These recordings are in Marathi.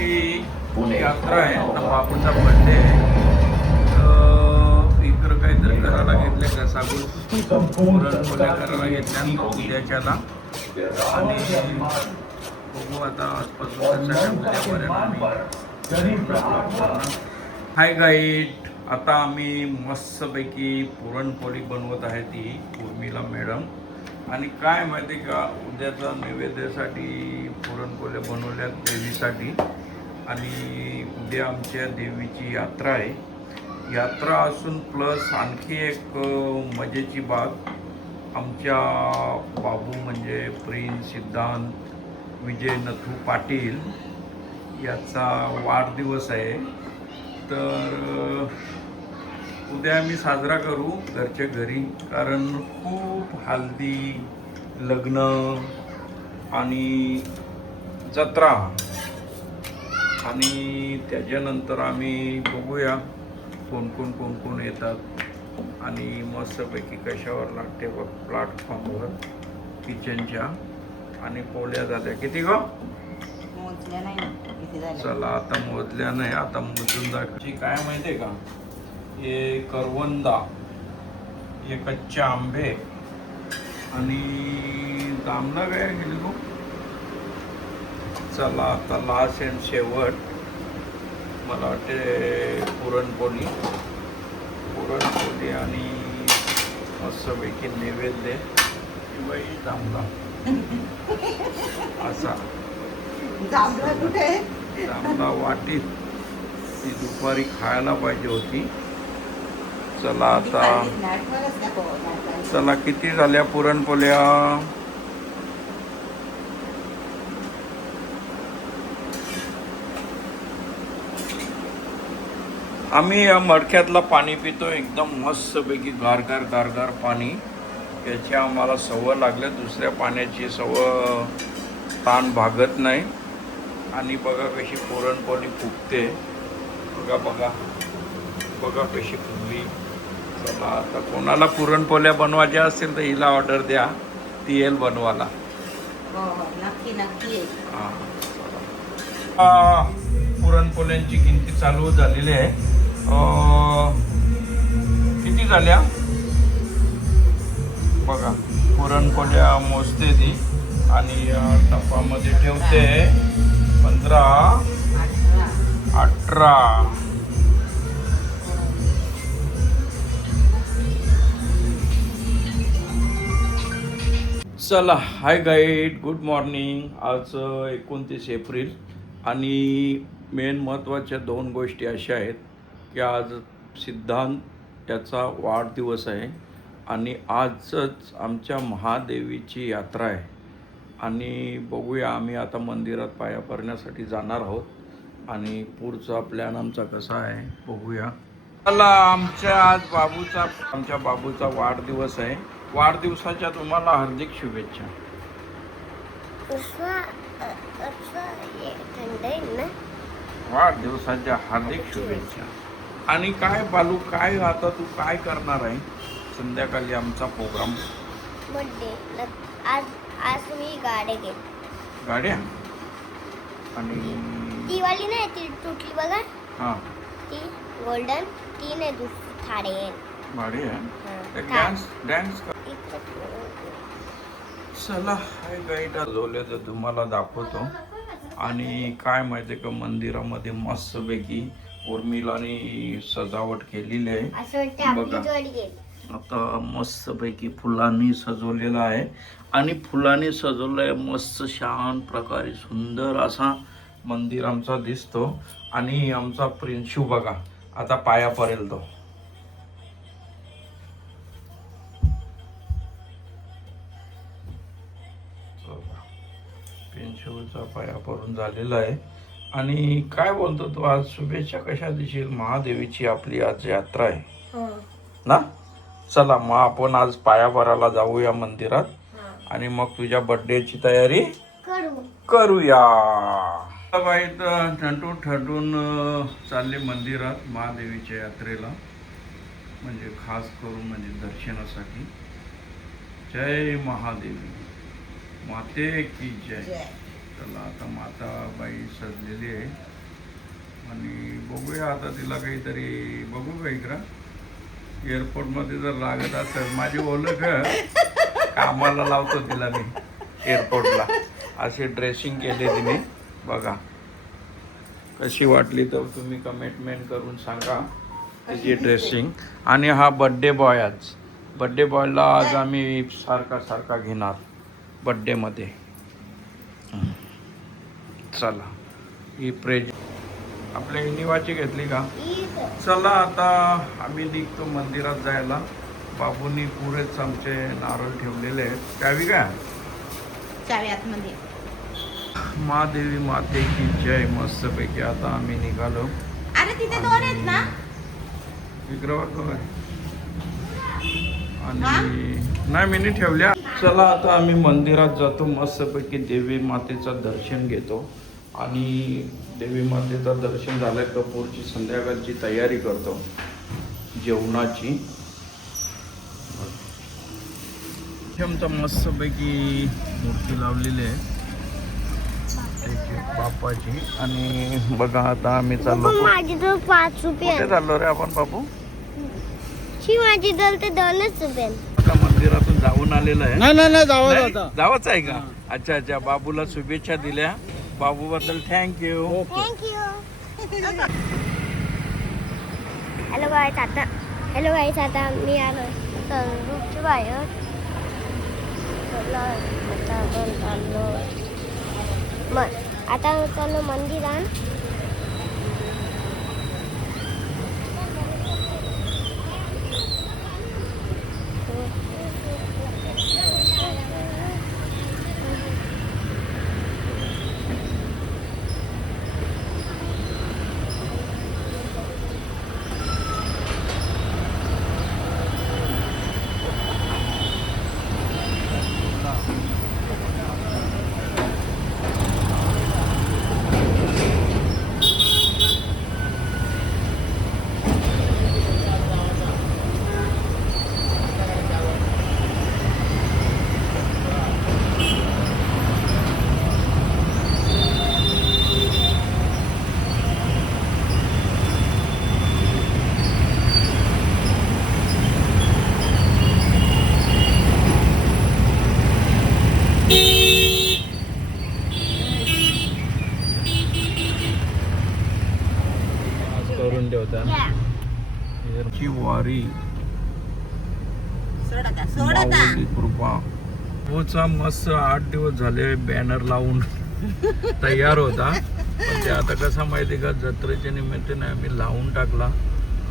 बाबूची यात्रा आहे तर बाबूचा बर्थडे आहे. तर इकडं काहीतरी करायला घेतले घसागून पुरणपोळ्या करायला घेतल्या उद्याच्याला आणि बघू आता आजपासून हाय गाईड. आता आम्ही मस्तपैकी पुरणपोळी बनवत आहे ती उर्मिला मॅडम. आणि काय माहिती का, उद्याचा नैवेद्यासाठी पुरणपोळ्या बनवल्यात देवीसाठी. आणि उद्या आमच्या देवीची यात्रा आहे. यात्रा असून प्लस आणखी एक मजेची बात, आमच्या बाबू म्हणजे प्रिन्स सिद्धांत विजय नथू पाटील याचा वाढदिवस आहे. तर उद्या आम्ही साजरा करू घरच्या घरी, कारण खूप हल्दी, लग्न आणि जत्रा आणि त्याच्यानंतर आम्ही बघूया कोण कोण येतात आणि मस्तपैकी कशावर लागते बघ प्लॅटफॉर्मवर किचनच्या. आणि पोळ्या झाल्या किती ग? मोजल्या नाही. चला आता मोजल्या नाही, आता मोजून दाखवायची. काय माहिती आहे का, हे करवंदा, हे कच्चे आंबे आणि जांभळं काय गेले गो. चला आता लास्ट अँड शेवट मला वाटते पुरणपोळी आणि मस्तपैकी नैवेद्य बाई जांभळा असा. जांभळा वाटीत ती दुपारी खायला पाहिजे होती. चला किती झाल्या पुरणपोळ्या? आम्ही या मडक्यातलं पाणी पितो, एकदम मस्तपैकी गारगार पाणी. याची आम्हाला सवय लागली, दुसऱ्या पाण्याची सवय ताण भागत नाही. आणि बघा कशी पुरणपोळी फुगते, बघा कशी फुगली. चला आता कोणाला पुरणपोळ्या बनवायच्या असतील तर हिला ऑर्डर द्या, ती येईल बनवायला. हां, पुरणपोळ्यांची गिनती चालू झालेली आहे. किती झाल्या बघा. पुरणपोळ्या मोजते ती आणि टपामध्ये ठेवते. 15, 18. चला हाय गाईड, गुड मॉर्निंग. आज 29 एप्रिल आणि मेन महत्त्वाच्या 2 गोष्टी अशा आहेत की आज सिद्धांत याचा वाढदिवस आहे आणि आजच आमच्या महादेवीची यात्रा आहे. आणि बघूया, आम्ही आता मंदिरात पाया पडण्यासाठी जाणार आहोत आणि पुढचा प्लॅन आमचा कसा आहे बघूया. चला, आमच्या बाबूचा वाढदिवस आहे. वाढदिवसाच्या तुम्हाला हार्दिक शुभेच्छा. वाढदिवसाच्या हार्दिक शुभेच्छा. आणि काय बालू, काय आता तू काय करणार आहे संध्याकाळी? आमचा प्रोग्राम बर्थडे. आज मी गाड्या आणि ती वाली नाही, ती तुटली बघा. हां, ती गोल्डन, ती नाही, दुसरी थाळी आहे. गाडी आहे. डान्स कर. चला हाय गाईड, झोले तर तुम्हाला दाखवतो. आणि काय माहिती का, मंदिरामध्ये मस्तपैकी उर्मिलाने सजावट केलेली आहे बघा. आता मस्तपैकी फुलांनी सजवलेलं आहे आणि फुलांनी सजवलं आहे मस्त शांत प्रकारे. सुंदर असा मंदिर आमचा दिसतो. आणि आमचा प्रिन्शू बघा आता पाया पडेल. तो प्रिन्शूचा पाया पडून झालेला आहे. आणि काय बोलतो तू, आज शुभेच्छा कशा देशील? महादेवीची आपली आज यात्रा आहे ना. चला मग आपण आज पाया भरायला जाऊया मंदिरात आणि मग तुझ्या बर्थडेची तयारी करूया. बाई ठरवून चालले मंदिरात महादेवीच्या यात्रेला, म्हणजे खास करून म्हणजे दर्शनासाठी. जय महादेवी, माते की जय. चला आता माता बाई सजलेली आहे आणि बघूया आता तिला काहीतरी बघू का इकडं एअरपोर्टमध्ये जर लागत असेल माझी ओळख कामाला लावतो तिला मी एअरपोर्टला. अशी ड्रेसिंग केली तिने बघा. कशी वाटली तर तुम्ही कमेंटमेंट करून सांगा त्याची ड्रेसिंग. आणि हा बड्डे बॉय आज बड्डे बॉयला आज आम्ही सारखा घेणार बड्डेमध्ये. चला ही आपल्या निवाची घेतली का. चला आता आम्ही निघतो मंदिरात जायला. बाबूंनी पुरेच आमचे नारळ ठेवलेले आहेत. त्यावी का चावी आतमध्ये. महादेवी माते की जय. मस्तपैकी आता आम्ही निघालो. अरे तिथे दोन आहेत ना विग्रह आणि नाही मी नाही ठेवल्या. चला आता आम्ही मंदिरात जातो. मस्तपैकी देवी मातेचं दर्शन घेतो आणि देवी मातेचं दर्शन झालं कपूरची संध्याकाळची तयारी करतो जेवणाची. मस्तपैकी मूर्ती लावलेली आहे बाप्पाची. आणि बघा आता आम्ही चाललो. माझी तर 5 रुपये कुठे चाललो रे आपण बापू. माझी तर ते 2च रुपये. आता मंदिरातून जाऊन आलेलं आहे. नाही जावंच आहे का. अच्छा बाबूला शुभेच्छा दिल्या. बाबू बद्दल थँक्यू. हॅलो गाईस आता मी आलो रूपच्या बाहेर. आता चाललो मंदिरात. करून ठेवता ची वारी माऊली कृपा. होचा मस्त 8 दिवस झाले बॅनर लावून तयार होता. पण ते आता कसा माहिती का जत्रेच्या निमित्ताने आम्ही लावून टाकला.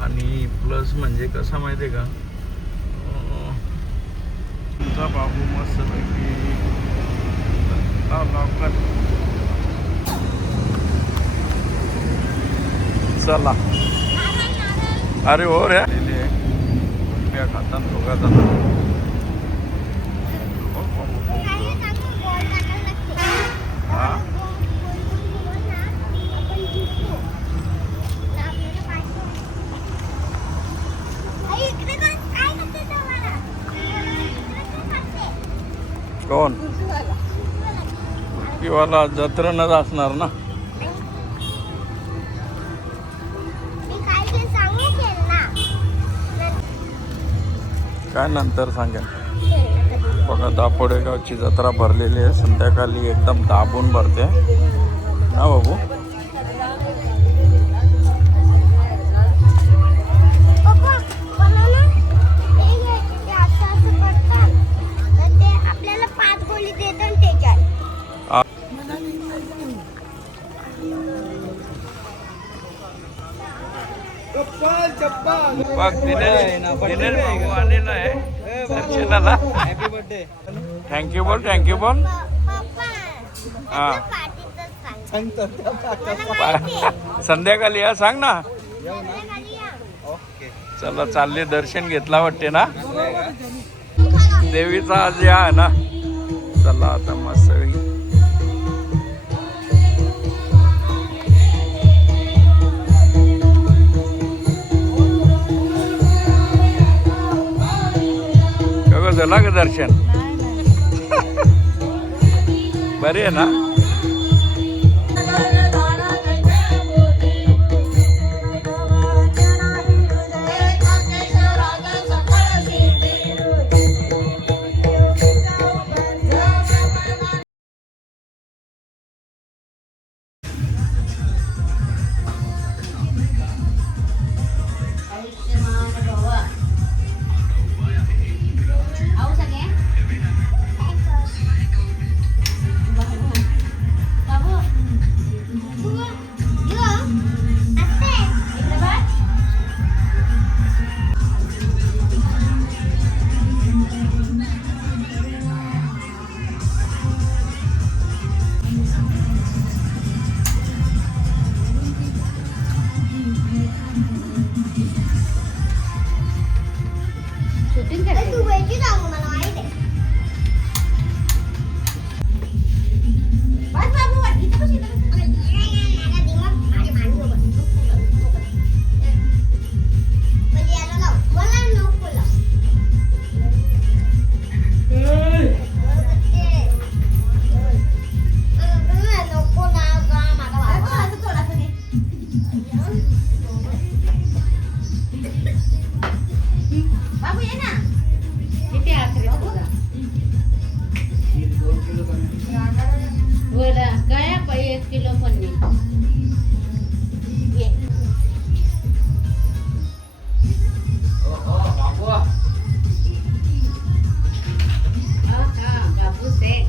आणि प्लस म्हणजे कसा माहिती का तुमचा बाबू मस्त पैकी चला. अरे हो रे खाता दोघा जण. कोण किंवा जत्रेनच असणार ना. काय नंतर सांगेन. बघा दापोडेगावची जत्रा भरलेली आहे. संध्याकाळी एकदम दाबून भरते ना बाबू. आपल्याला 5 गोळी देतात त्याच्यात. बघ दिनेश बाबू आलेला आहे दर्शनाला. थँक्यू बोल. हा संध्याकाळी या सांग ना. चला चालले. दर्शन घेतला वाटते ना देवीचा आज या आहे ना. चला आता मस्त झाला का दर्शन. बरे आहे ना. शूटिंग करते. तू वेळची सांगू मला माहिती आहे. बस बाबू वर. इथं बस, इथं बस. माझा दिमाग माझ्या मांडीवर बस. म्हणजे याला लाव. मला नको लाव. नको लाव जा माझा बस, बाबा. असं थोडंसं घे. बाबू ये ना. किती आखरे तुझा? बोला काय 1 किलो पनीर. ये. हा, बाबू set.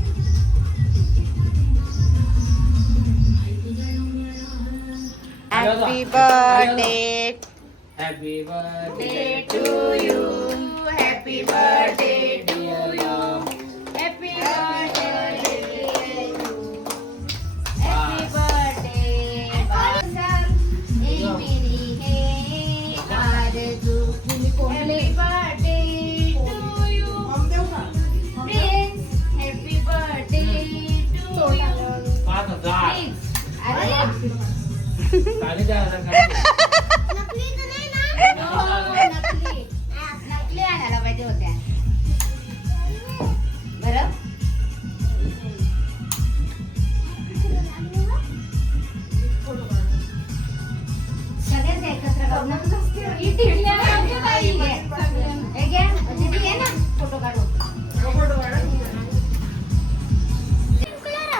Happy birthday Happy birthday to you. Happy birthday to you. Happy birthday to you. Happy birthday. ये मेरी है आरज़ू. Happy birthday to you. Prince, happy birthday to you. 5,000 Prince, अरे 4,000 काढले. नकली तर नाही ना? नकली नकली आणायला पाहिजे होत्या. बरं सगळ्यांचे एकत्र करून ही टिकल्या नाही घे. हे घे. दीदी घे ना फोटो काढू.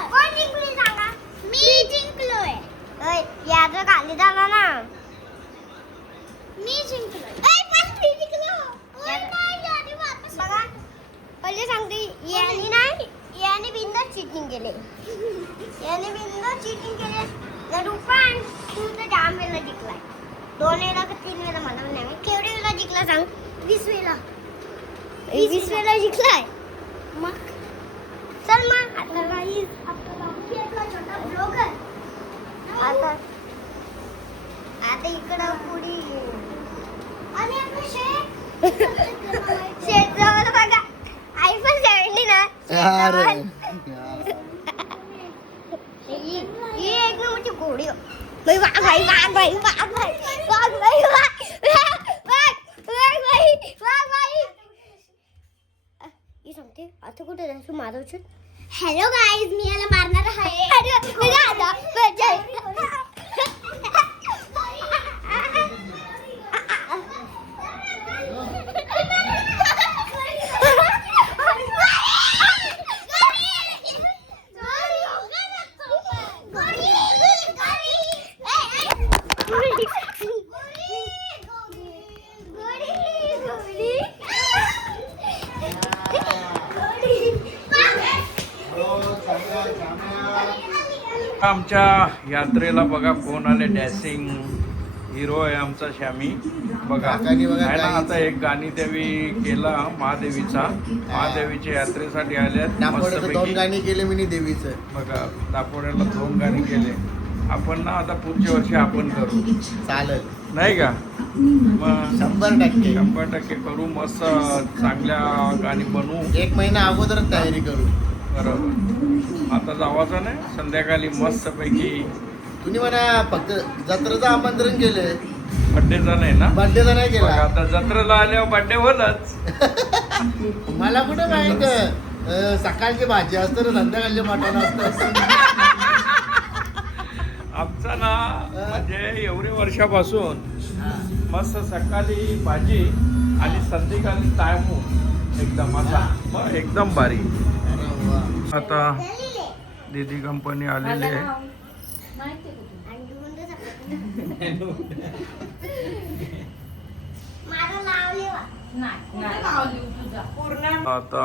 कोण जिंकली सांगा? मी जिंकलोय. याचं खाली झाला ना. मी जिंकलोय. पण मी जिंकलो. बघा पहिले सांगते याने नाही याने बिंदास चीटिंग केले. याने बिंदास चीटिंग केले. रुपान तू तर जाम वेळेला जिंकलाय. 2 वेळा का 3 वेळा मला नाही. केवढे वेळा जिंकला सांग? 20 वेळा. 20 वेळा जिंकलाय. मग चल मग आता काही आपला बाकी आपला छोटा ब्लॉग आहे. आता आता इकडं पुढी आणि आपलं शेत जवळ बघा iPhone 17 आहे. ही एक नंबरची घोडी आहे. बाई वाघ बाई वाघ बाई वाघ बाई वाघ बाई वाघ बाई वाघ बाई. ही सांगते आता कुठे जायचं माधवची. हॅलो गाईज मी याला मारणार आहे. आमच्या यात्रेला बघा कोण आले. डॅशिंग हिरो आहे आमचा श्यामी. बघा काकांनी बघा आहे ना गाणी- आता एक गाणी देवी केला महादेवीचा. महादेवीच्या यात्रेसाठी आले दापोड्याचं 2 मस्तपैकी. गाणी केले मी देवीचं. बघा दापोड्याला 2 गाणी केले. आपण ना आता पुढच्या वर्षी आपण करू चालेल. नाही का? मग 100% 100% करू. मस्त चांगल्या गाणी बनवू. 1 महिना अगोदरच तयारी करू. बरोबर. आता जावाचं नाही संध्याकाळी मस्तपैकी. तुम्ही म्हणा फक्त जत्रेचं आमंत्रण केले, बड्डेचा नाही ना? बर्थडेचं नाही बघा, केला. आता जत्रेला आल्यावर बड्डे होलच. मला कुठे माहित सकाळची भाजी असतं ना संध्याकाळचे मटण असतं. आमचा ना म्हणजे एवढे वर्षापासून मस्त सकाळी भाजी आणि संध्याकाळी टायमू एकदम असा मग एकदम भारी. अरे वा. आता दीदी कंपनी आलेली आहे. आता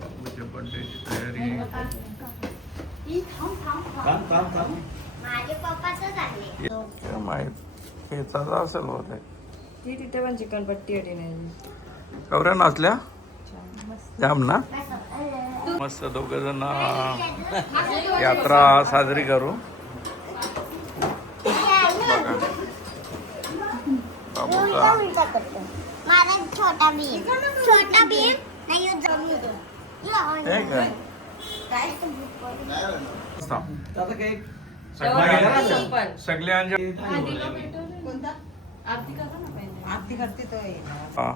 बाबूच्या बर्थडेची तयारी. माझे पप्पाच आणले. काय माहित खेचाचा असेल होते. ती तिथे पण चिकनपट्टी आली नाही. कवऱ्या नाचल्या जाम ना. मस्त दोघ जण यात्रा साजरी करू. बघा बाबूचा उलटा करतो. माझा छोटा भीम नाही ह्यो जमू दे. हे काय काय तो थांब. आता काही सगळ्यांच्या हा.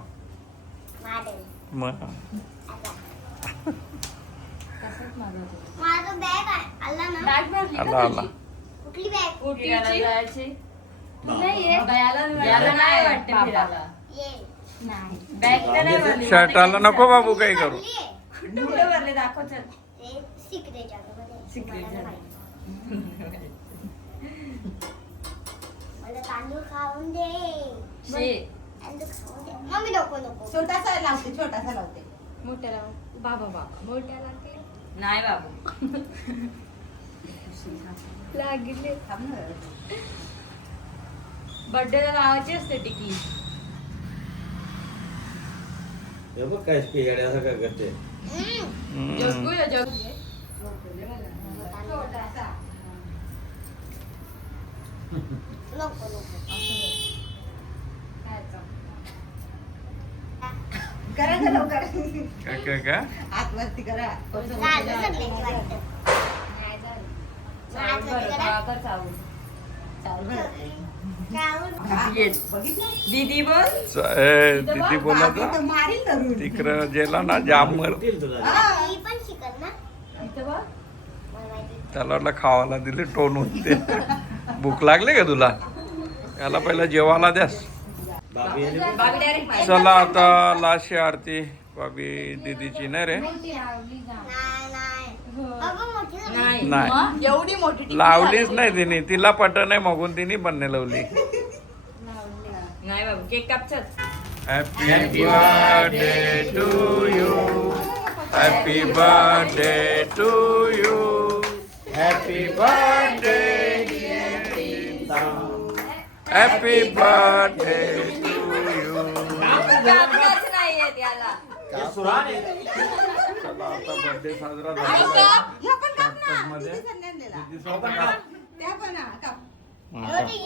मग माझं बॅग आला ना. आला आला कुठली बॅग? ये शर्टाला नको बाबू काही करू. ते सिक्रेट मला तांदूळ खाऊन दे. तांदूळ खाऊन दे. मम्मी नको नको. छोटासा लावते मोठ्याला बाबा मोठ्याला ते नाही बाबू लागले बर्थडेला लावायची असते टिकली. हे बघ काय येड्या असं काय करते. हम्म. जग्गू या जग्गू नको नको. करा ना लवकर काय आतवरती करा झालं सगळ्यांची वाटतं. दीदी बोल दीदी बोलत जा. मारील धरून तिकडं गेला ना जाम मर दिल तुला मी पण शिकत ना. इथं बघ मला माहिती. त्याला वाटलं खावायला दिले टोनून ते. भूक लागली का तुला याला पहिला जेवायला द्यास. बाबी आली. चला आता लाशी आरती बाबी दीदीची नाही रे नाही अगं मोठी झाली. नाही एवढी मोठी टिकली लावलीच नाही तिने तिला पट नाही मगून तिने पण नाही लावली. नाही बाबू केक कापचाच. Happy birthday to you happy birthday to you happy birthday happy birthday to you. कापच नाहीये त्याला. चला आता बर्थडे साजरा झाला मध्ये त्या पण हा, काप.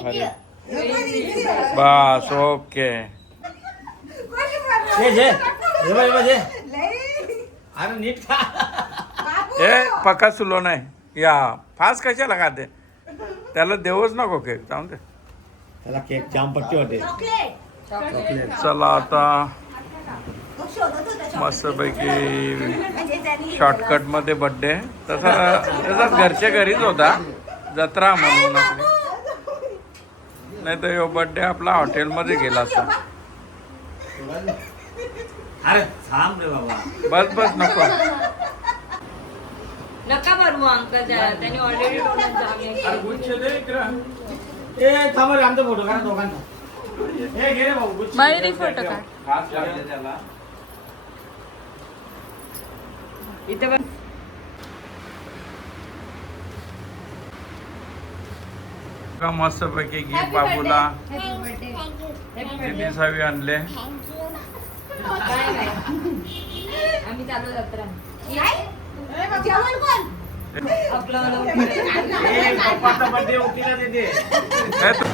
अरे बस ओके. अरे नीट खा. ए पक्का सुलो नाही या फास्ट कशाला खाते त्याला देऊच नको केक जाऊन दे. त्याला केक जाम पट्टी होते. चॉकलेट चला आता तो शोधत होता मस्तपैकी शॉर्टकट मध्ये बर्थडे तसाच घरच्या घरीच होता जत्रा म्हणून आपली. नाही तर ह्यो बर्थडे आपला हॉटेलमध्ये गेला असता. अरे थांब रे बाबा. बस बस नको नका भरवू अंकल त्याने ऑलरेडी ए थांब रे आमचा फोटो काढा दोघांचा. ए घे रे भाऊ गुच्छ. मयुरी फोटो काढ. खास लागले त्याला. इथे बघ का मस्तपैकी गिफ्ट बाबूला थँक्यू दीदी सावी आणले. बाय बाय आम्ही चालू जत्रा जेवण कोण आपलं ए, पप्पाचा बर्थडे होती ना तिथे. काय तू-